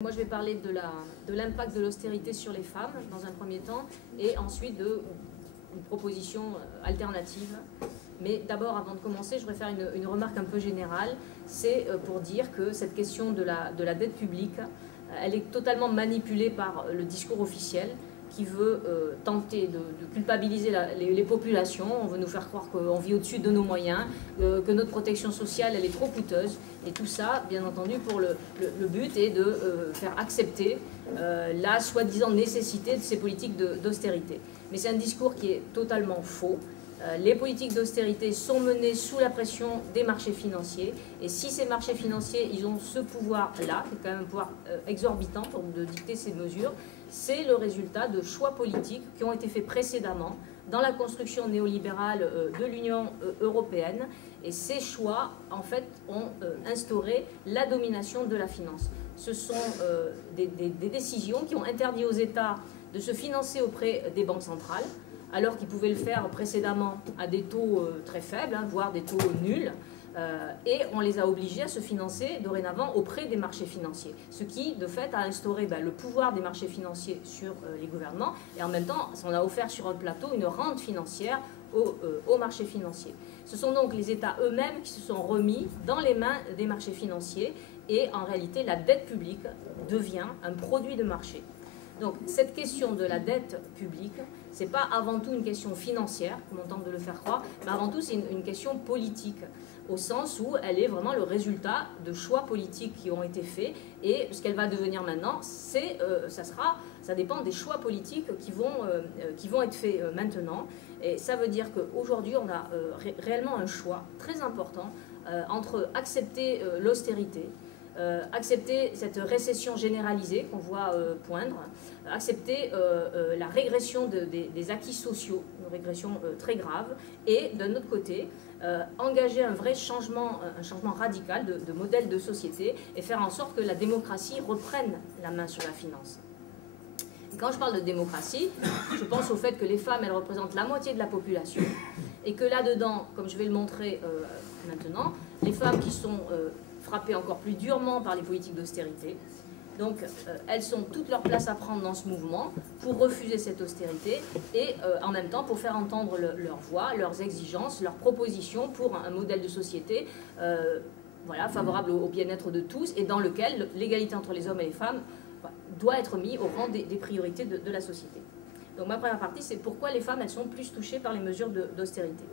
Moi, je vais parler de l'impact de l'austérité sur les femmes, dans un premier temps, et ensuite d'une proposition alternative. Mais d'abord, avant de commencer, je voudrais faire une remarque un peu générale. C'est pour dire que cette question de la dette publique, elle est totalement manipulée par le discours officiel qui veut tenter de culpabiliser les populations. On veut nous faire croire qu'on vit au-dessus de nos moyens, que notre protection sociale elle est trop coûteuse. Et tout ça, bien entendu, pour le but est de faire accepter la soi-disant nécessité de ces politiques d'austérité. Mais c'est un discours qui est totalement faux. Les politiques d'austérité sont menées sous la pression des marchés financiers. Et si ces marchés financiers, ils ont ce pouvoir-là, qui est quand même un pouvoir exorbitant de dicter ces mesures, c'est le résultat de choix politiques qui ont été faits précédemment dans la construction néolibérale de l'Union européenne. Et ces choix, en fait, ont instauré la domination de la finance. Ce sont des décisions qui ont interdit aux États de se financer auprès des banques centrales, alors qu'ils pouvaient le faire précédemment à des taux très faibles, voire des taux nuls. Et on les a obligés à se financer dorénavant auprès des marchés financiers. Ce qui, de fait, a instauré le pouvoir des marchés financiers sur les gouvernements. Et en même temps, on a offert sur un plateau une rente financière aux marchés financiers. Ce sont donc les États eux-mêmes qui se sont remis dans les mains des marchés financiers. Et en réalité, la dette publique devient un produit de marché. Donc cette question de la dette publique, ce n'est pas avant tout une question financière, comme on tente de le faire croire, mais avant tout c'est une question politique, au sens où elle est vraiment le résultat de choix politiques qui ont été faits. Et ce qu'elle va devenir maintenant, ça dépend des choix politiques qui vont être faits maintenant. Et ça veut dire qu'aujourd'hui, on a réellement un choix très important entre accepter l'austérité, accepter cette récession généralisée qu'on voit poindre, accepter la régression des acquis sociaux, une régression très grave, et d'un autre côté, engager un vrai changement, un changement radical de modèle de société et faire en sorte que la démocratie reprenne la main sur la finance. Et quand je parle de démocratie, je pense au fait que les femmes, elles représentent la moitié de la population et que là-dedans, comme je vais le montrer maintenant, les femmes qui sont frappées encore plus durement par les politiques d'austérité. Donc, elles ont toute leur place à prendre dans ce mouvement pour refuser cette austérité et en même temps pour faire entendre leur voix, leurs exigences, leurs propositions pour un modèle de société favorable au bien-être de tous et dans lequel l'égalité entre les hommes et les femmes doit être mise au rang des priorités de la société. Donc, ma première partie, c'est pourquoi les femmes elles sont plus touchées par les mesures d'austérité.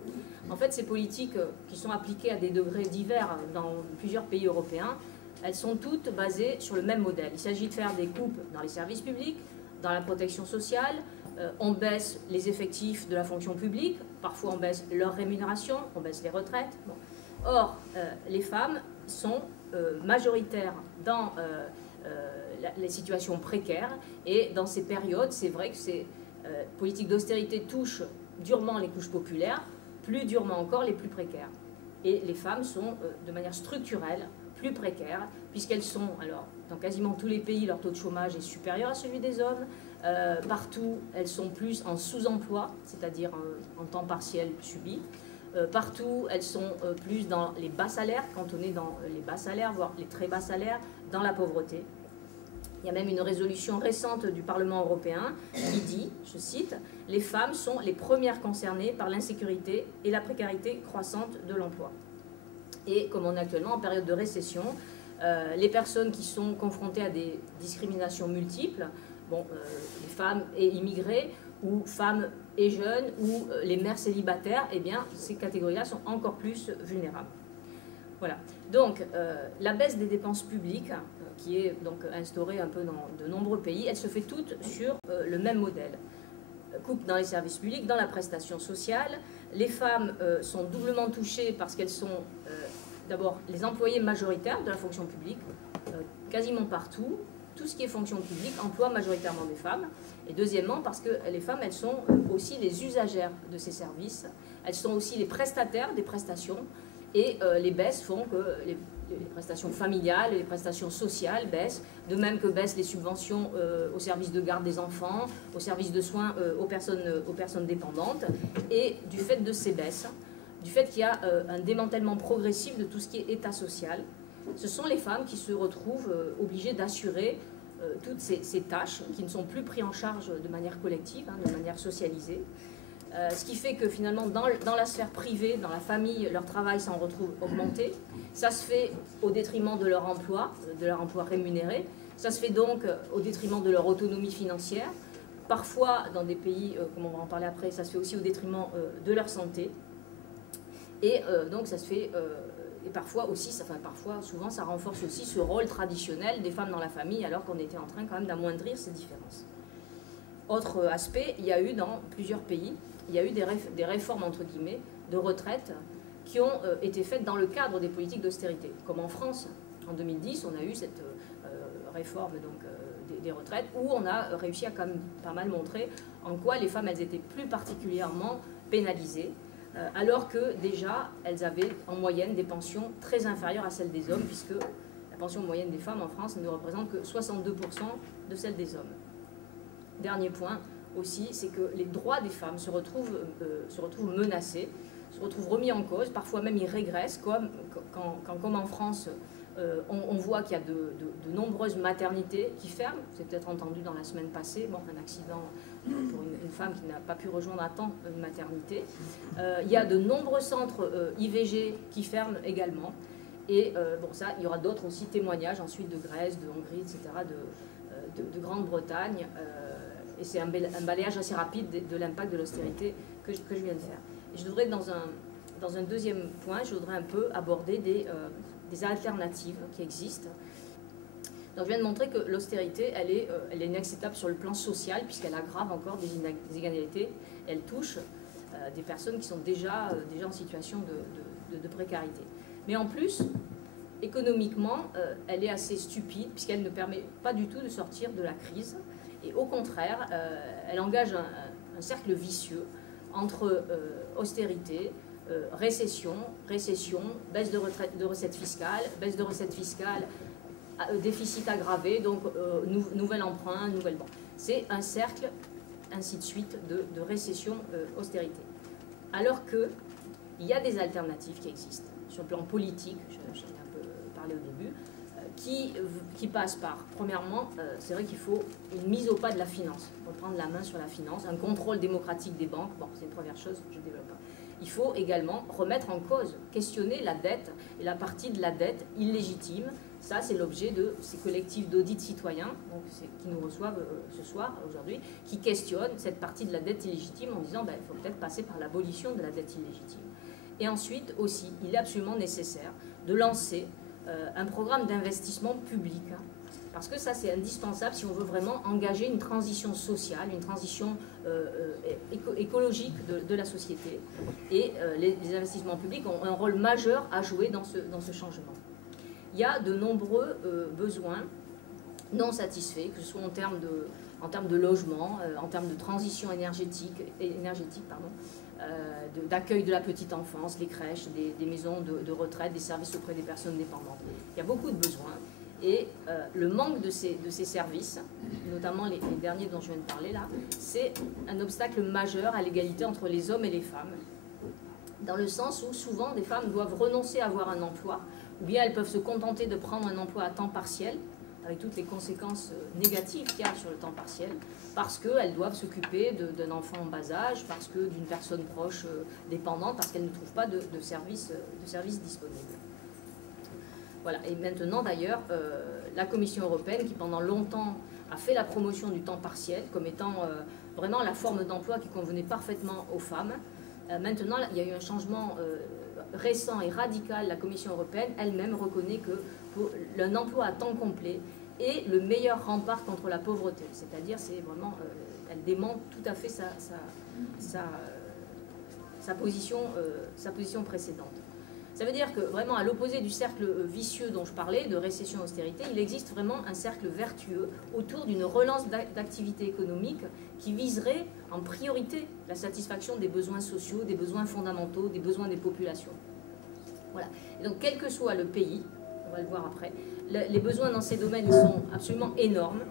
En fait, ces politiques qui sont appliquées à des degrés divers dans plusieurs pays européens, elles sont toutes basées sur le même modèle. Il s'agit de faire des coupes dans les services publics, dans la protection sociale, on baisse les effectifs de la fonction publique, parfois on baisse leur rémunération, on baisse les retraites. Bon. Or, les femmes sont majoritaires dans les situations précaires et dans ces périodes, c'est vrai que ces politiques d'austérité touchent durement les couches populaires, plus durement encore les plus précaires. Et les femmes sont de manière structurelle plus précaires, puisqu'elles sont, alors, dans quasiment tous les pays, leur taux de chômage est supérieur à celui des hommes. Partout, elles sont plus en sous-emploi, c'est-à-dire en temps partiel subi. Partout, elles sont plus dans les bas salaires, cantonnées dans les bas salaires, voire les très bas salaires, dans la pauvreté. Il y a même une résolution récente du Parlement européen qui dit, je cite, « Les femmes sont les premières concernées par l'insécurité et la précarité croissante de l'emploi ». Et comme on est actuellement en période de récession, les personnes qui sont confrontées à des discriminations multiples, les femmes et immigrées, ou femmes et jeunes, ou les mères célibataires, eh bien, ces catégories-là sont encore plus vulnérables. Voilà. Donc, la baisse des dépenses publiques, qui est donc instaurée un peu dans de nombreux pays, elle se fait toute sur le même modèle. Coupe dans les services publics, dans la prestation sociale. Les femmes sont doublement touchées parce qu'elles sont d'abord les employés majoritaires de la fonction publique, quasiment partout. Tout ce qui est fonction publique emploie majoritairement des femmes. Et deuxièmement, parce que les femmes, elles sont aussi les usagères de ces services. Elles sont aussi les prestataires des prestations. Et les baisses font que les prestations familiales, les prestations sociales baissent, de même que baissent les subventions aux services de garde des enfants, aux services de soins aux personnes dépendantes. Et du fait de ces baisses, du fait qu'il y a un démantèlement progressif de tout ce qui est état social, ce sont les femmes qui se retrouvent obligées d'assurer toutes ces tâches qui ne sont plus prises en charge de manière collective, de manière socialisée. Ce qui fait que finalement, dans la sphère privée, dans la famille, leur travail s'en retrouve augmenté. Ça se fait au détriment de leur emploi rémunéré. Ça se fait donc au détriment de leur autonomie financière. Parfois, dans des pays, comme on va en parler après, ça se fait aussi au détriment de leur santé. Et donc ça se fait, et parfois aussi, souvent ça renforce aussi ce rôle traditionnel des femmes dans la famille, alors qu'on était en train quand même d'amoindrir ces différences. Autre aspect, il y a eu dans plusieurs pays, il y a eu des réformes, entre guillemets, de retraite qui ont été faites dans le cadre des politiques d'austérité. Comme en France, en 2010, on a eu cette réforme des retraites, où on a réussi à quand même pas mal montrer en quoi les femmes, elles étaient plus particulièrement pénalisées, alors que déjà, elles avaient en moyenne des pensions très inférieures à celles des hommes, puisque la pension moyenne des femmes en France ne représente que 62% de celle des hommes. Dernier point aussi, c'est que les droits des femmes se retrouvent menacés, se retrouvent remis en cause, parfois même ils régressent, comme en France, on voit qu'il y a de nombreuses maternités qui ferment. Vous avez peut-être entendu dans la semaine passée, un accident pour une femme qui n'a pas pu rejoindre à temps une maternité. Il y a de nombreux centres IVG qui ferment également. Et il y aura d'autres aussi témoignages ensuite de Grèce, de Hongrie, etc., de Grande-Bretagne. Et c'est un balayage assez rapide de l'impact de l'austérité que je viens de faire. Et je voudrais, dans un deuxième point, je voudrais un peu aborder des alternatives qui existent. Donc, je viens de montrer que l'austérité, elle est inacceptable sur le plan social, puisqu'elle aggrave encore des inégalités. Elle touche des personnes qui sont déjà en situation de précarité. Mais en plus, économiquement, elle est assez stupide, puisqu'elle ne permet pas du tout de sortir de la crise. Et au contraire, elle engage un cercle vicieux entre austérité, récession, baisse de recettes fiscales, déficit aggravé, donc nouvel emprunt, nouvelle banque. C'est un cercle, ainsi de suite, de récession, austérité. Alors qu'il y a des alternatives qui existent sur le plan politique, j'en ai un peu parlé au début, qui passe par, premièrement, c'est vrai qu'il faut une mise au pas de la finance, reprendre la main sur la finance, un contrôle démocratique des banques, c'est une première chose, je ne développe pas. Il faut également remettre en cause, questionner la dette et la partie de la dette illégitime. Ça, c'est l'objet de ces collectifs d'audit citoyens qui nous reçoivent ce soir, aujourd'hui, qui questionnent cette partie de la dette illégitime en disant il faut peut-être passer par l'abolition de la dette illégitime. Et ensuite aussi, il est absolument nécessaire de lancer un programme d'investissement public, parce que ça c'est indispensable si on veut vraiment engager une transition sociale, une transition écologique de la société, et les investissements publics ont un rôle majeur à jouer dans ce changement. Il y a de nombreux besoins non satisfaits, que ce soit en termes de logement, en termes de transition énergétique, d'accueil de la petite enfance, les crèches, des maisons de retraite, des services auprès des personnes dépendantes. Il y a beaucoup de besoins. Et le manque de ces services, notamment les derniers dont je viens de parler là, c'est un obstacle majeur à l'égalité entre les hommes et les femmes, dans le sens où souvent des femmes doivent renoncer à avoir un emploi, ou bien elles peuvent se contenter de prendre un emploi à temps partiel, avec toutes les conséquences négatives qu'il y a sur le temps partiel, parce qu'elles doivent s'occuper d'un enfant en bas âge, parce que d'une personne proche dépendante, parce qu'elles ne trouvent pas de service disponible. Voilà. Et maintenant d'ailleurs, la Commission européenne, qui pendant longtemps a fait la promotion du temps partiel comme étant vraiment la forme d'emploi qui convenait parfaitement aux femmes, maintenant il y a eu un changement récent et radical. La Commission européenne elle-même reconnaît que pour un emploi à temps complet est le meilleur rempart contre la pauvreté. C'est-à-dire, c'est vraiment, elle dément tout à fait sa position précédente. Ça veut dire que vraiment, à l'opposé du cercle vicieux dont je parlais, de récession-austérité, il existe vraiment un cercle vertueux autour d'une relance d'activité économique qui viserait en priorité la satisfaction des besoins sociaux, des besoins fondamentaux, des besoins des populations. Voilà. Et donc, quel que soit le pays, on va le voir après, les besoins dans ces domaines ils sont absolument énormes.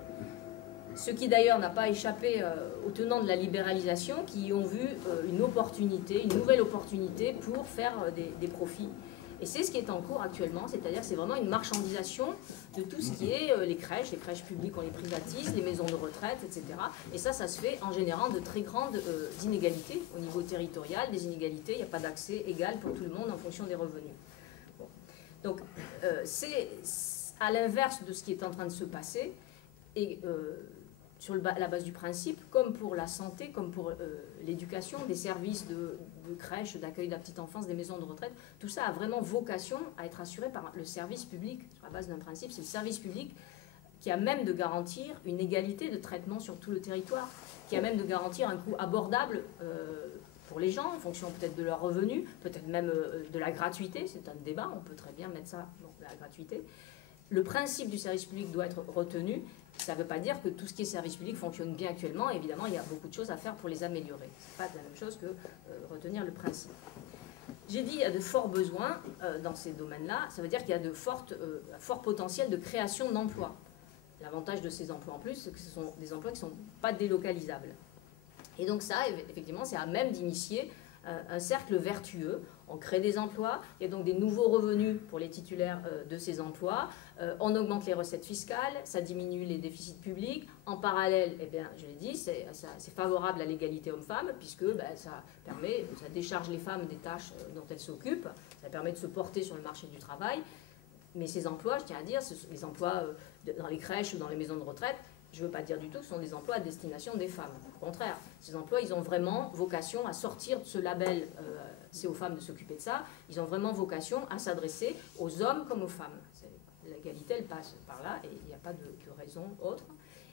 Ce qui d'ailleurs n'a pas échappé aux tenants de la libéralisation, qui ont vu une nouvelle opportunité pour faire des profits. Et c'est ce qui est en cours actuellement, c'est-à-dire c'est vraiment une marchandisation de tout ce qui est les crèches publiques on les privatise, les maisons de retraite, etc. Et ça se fait en générant de très grandes inégalités au niveau territorial, des inégalités, il n'y a pas d'accès égal pour tout le monde en fonction des revenus. Bon. Donc c'est à l'inverse de ce qui est en train de se passer, et sur la base du principe, comme pour la santé, comme pour l'éducation, des services de crèche, d'accueil de la petite enfance, des maisons de retraite, tout ça a vraiment vocation à être assuré par le service public. Sur la base d'un principe, c'est le service public qui a même de garantir une égalité de traitement sur tout le territoire, qui a même de garantir un coût abordable pour les gens, en fonction peut-être de leurs revenus, peut-être même de la gratuité, c'est un débat, on peut très bien mettre ça dans la gratuité. Le principe du service public doit être retenu. Ça ne veut pas dire que tout ce qui est service public fonctionne bien actuellement. Évidemment, il y a beaucoup de choses à faire pour les améliorer. Ce n'est pas la même chose que retenir le principe. J'ai dit qu'il y a de forts besoins dans ces domaines-là. Ça veut dire qu'il y a un fort potentiel de création d'emplois. L'avantage de ces emplois en plus, c'est que ce sont des emplois qui ne sont pas délocalisables. Et donc ça, effectivement, c'est à même d'initier un cercle vertueux. On crée des emplois, il y a donc des nouveaux revenus pour les titulaires de ces emplois, on augmente les recettes fiscales, ça diminue les déficits publics. En parallèle, eh bien, je l'ai dit, c'est favorable à l'égalité homme-femme, puisque ça décharge les femmes des tâches dont elles s'occupent, ça permet de se porter sur le marché du travail. Mais ces emplois, je tiens à dire, les emplois dans les crèches ou dans les maisons de retraite, je ne veux pas dire du tout que ce sont des emplois à destination des femmes. Au contraire, ces emplois, ils ont vraiment vocation à sortir de ce label c'est aux femmes de s'occuper de ça. Ils ont vraiment vocation à s'adresser aux hommes comme aux femmes. L'égalité, elle passe par là et il n'y a pas de raison autre.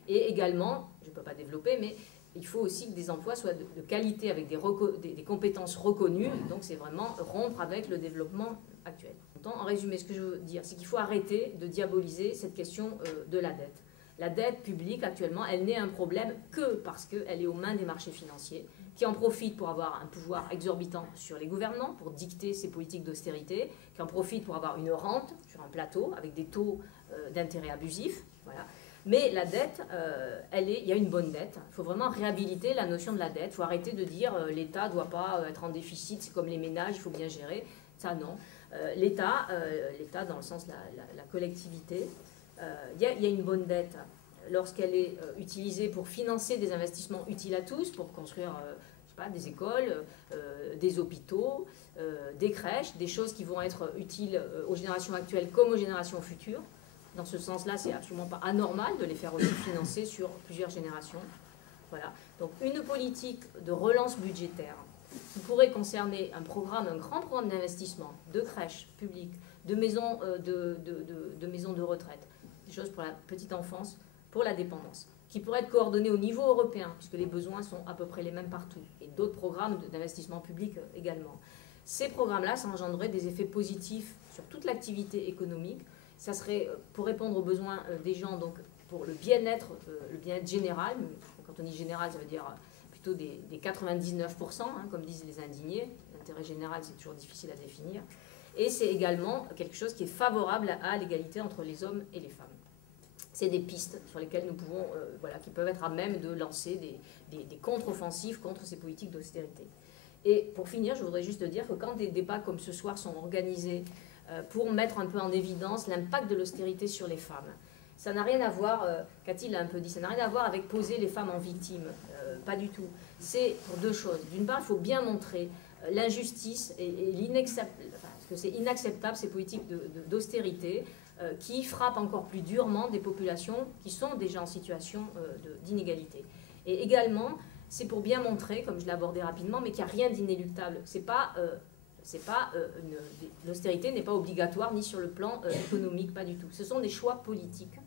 Et également, je ne peux pas développer, mais il faut aussi que des emplois soient de qualité avec des compétences reconnues. Donc c'est vraiment rompre avec le développement actuel. En résumé, ce que je veux dire, c'est qu'il faut arrêter de diaboliser cette question de la dette. La dette publique, actuellement, elle n'est un problème que parce qu'elle est aux mains des marchés financiers, qui en profitent pour avoir un pouvoir exorbitant sur les gouvernements, pour dicter ces politiques d'austérité, qui en profitent pour avoir une rente sur un plateau, avec des taux d'intérêt abusifs. Voilà. Mais la dette, il y a une bonne dette. Il faut vraiment réhabiliter la notion de la dette. Il faut arrêter de dire l'État ne doit pas être en déficit, c'est comme les ménages, il faut bien gérer. Ça, non. L'État, dans le sens de la collectivité, il y a une bonne dette lorsqu'elle est utilisée pour financer des investissements utiles à tous, pour construire des écoles, des hôpitaux, des crèches, des choses qui vont être utiles aux générations actuelles comme aux générations futures. Dans ce sens-là, c'est absolument pas anormal de les faire aussi financer sur plusieurs générations. Voilà. Donc une politique de relance budgétaire qui pourrait concerner un grand programme d'investissement, de crèches publiques, de maisons de retraite, des choses pour la petite enfance, pour la dépendance, qui pourraient être coordonnées au niveau européen, puisque les besoins sont à peu près les mêmes partout, et d'autres programmes d'investissement public également. Ces programmes-là, ça engendrerait des effets positifs sur toute l'activité économique. Ça serait pour répondre aux besoins des gens, donc pour le bien-être général. Quand on dit général, ça veut dire plutôt des 99%, comme disent les indignés. L'intérêt général, c'est toujours difficile à définir. Et c'est également quelque chose qui est favorable à l'égalité entre les hommes et les femmes. C'est des pistes sur lesquelles nous pouvons, qui peuvent être à même de lancer des contre-offensives contre ces politiques d'austérité. Et pour finir, je voudrais juste dire que quand des débats comme ce soir sont organisés pour mettre un peu en évidence l'impact de l'austérité sur les femmes, ça n'a rien à voir, Cathy l'a un peu dit, ça n'a rien à voir avec poser les femmes en victimes, pas du tout. C'est pour deux choses. D'une part, il faut bien montrer l'injustice et que c'est inacceptable ces politiques d'austérité qui frappent encore plus durement des populations qui sont déjà en situation d'inégalité. Et également, c'est pour bien montrer, comme je l'ai abordé rapidement, mais qu'il n'y a rien d'inéluctable. L'austérité n'est pas obligatoire ni sur le plan économique, pas du tout. Ce sont des choix politiques.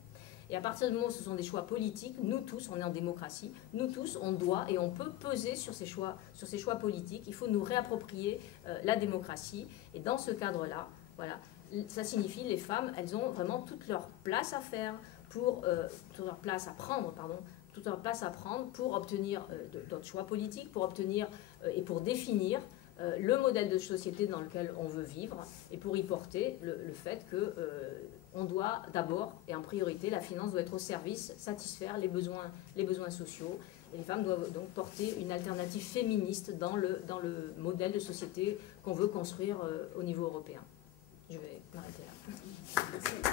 Et à partir du moment où ce sont des choix politiques, nous tous, on est en démocratie, nous tous, on doit et on peut peser sur ces choix politiques. Il faut nous réapproprier la démocratie. Et dans ce cadre-là, voilà, ça signifie les femmes, elles ont vraiment toute leur place à faire, toute leur place à prendre, pour obtenir d'autres choix politiques, pour obtenir et pour définir le modèle de société dans lequel on veut vivre et pour y porter le fait que on doit d'abord et en priorité, la finance doit être au service, satisfaire les besoins sociaux. Et les femmes doivent donc porter une alternative féministe dans le modèle de société qu'on veut construire au niveau européen. Je vais m'arrêter là.